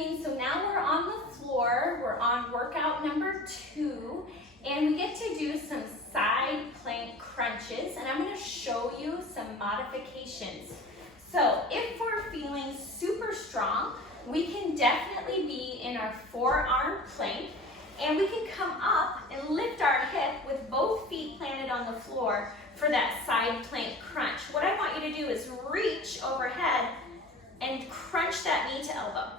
routine. So now we're on the floor. We're on workout number 2, and we get to do some side plank crunches, and I'm going to show you some modifications. So if we're feeling super strong, we can definitely be in our forearm plank, and we can come up and lift our hip with both feet planted on the floor for that side plank crunch. What I want you to do is reach overhead and crunch that knee to elbow.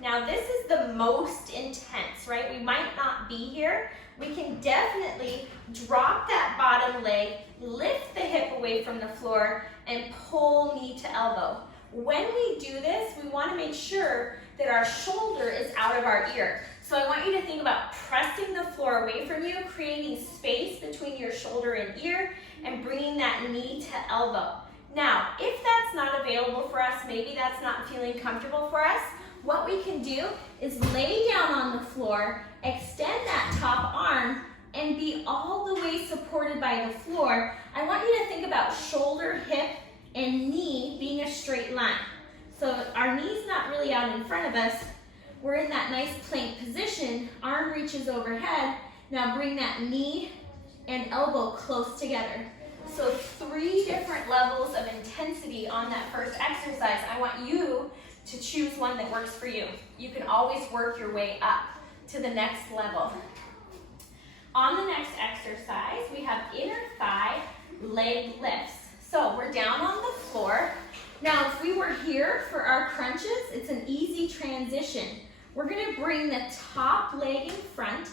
Now this is the most intense, right? We might not be here. We can definitely drop that bottom leg, lift the hip away from the floor, and pull knee to elbow. When we do this, we want to make sure that our shoulder is out of our ear. So I want you to think about pressing the floor away from you, creating space between your shoulder and ear, and bringing that knee to elbow. Now, if that's not available for us, maybe that's not feeling comfortable for us, what we can do is lay down on the floor, extend that top arm, and be all the way supported by the floor. I want you to think about shoulder, hip, and knee being a straight line. So our knee's not really out in front of us. We're in that nice plank position. Arm reaches overhead. Now bring that knee and elbow close together. So 3 different levels of intensity on that first exercise. I want you to choose one that works for you. You can always work your way up to the next level. On the next exercise, we have inner thigh leg lifts. So we're down on the floor. Now, if we were here for our crunches, it's an easy transition. We're gonna bring the top leg in front,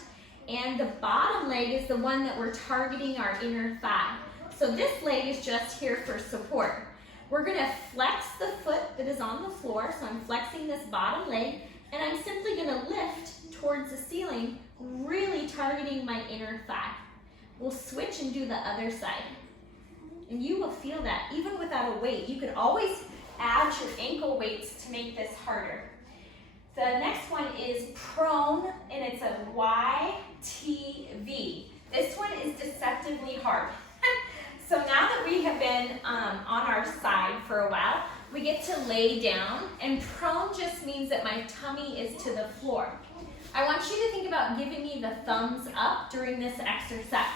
and the bottom leg is the one that we're targeting our inner thigh. So this leg is just here for support. We're gonna flex the foot that is on the floor, so I'm flexing this bottom leg, and I'm simply gonna lift towards the ceiling, really targeting my inner thigh. We'll switch and do the other side. And you will feel that even without a weight. You can always add your ankle weights to make this harder. The next one is prone, and it's a YTV. This one is deceptively hard. So now that we have been on our side for a while, we get to lay down, and prone just means that my tummy is to the floor. I want you to think about giving me the thumbs up during this exercise.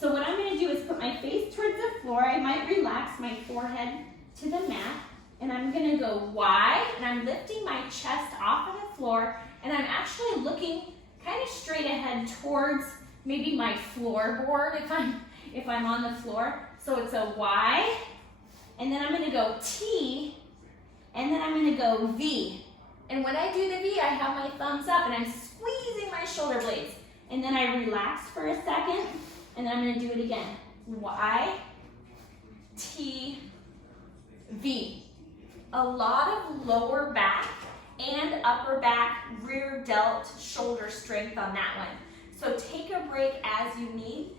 So what I'm going to do is put my face towards the floor. I might relax my forehead to the mat, and I'm going to go Y, and I'm lifting my chest off of the floor, and I'm actually looking kind of straight ahead towards maybe my floorboard if I'm on the floor. So it's a Y, and then I'm going to go T, and then I'm going to go V. And when I do the V, I have my thumbs up, and I'm squeezing my shoulder blades. And then I relax for a second, and then I'm going to do it again. Y, T, V. A lot of lower back and upper back, rear delt, shoulder strength on that one. So take a break as you need.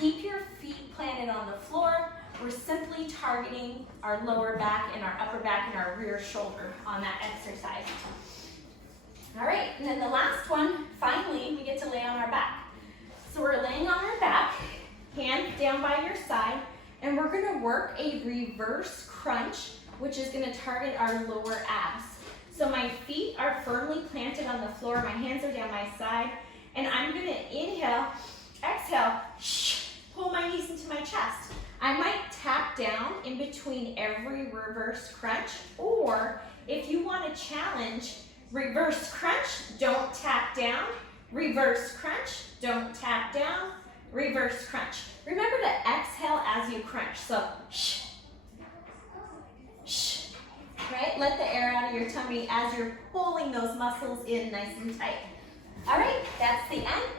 Keep your feet planted on the floor. We're simply targeting our lower back and our upper back and our rear shoulder on that exercise. All right, and then the last one, finally, we get to lay on our back. So we're laying on our back, hands down by your side, and we're gonna work a reverse crunch, which is gonna target our lower abs. So my feet are firmly planted on the floor, my hands are down my side, and I'm gonna inhale, exhale, pull my knees into my chest. I might tap down in between every reverse crunch, or if you want to challenge, reverse crunch, don't tap down, reverse crunch, don't tap down, reverse crunch. Remember to exhale as you crunch, so right? Let the air out of your tummy as you're pulling those muscles in nice and tight. All right, that's the end.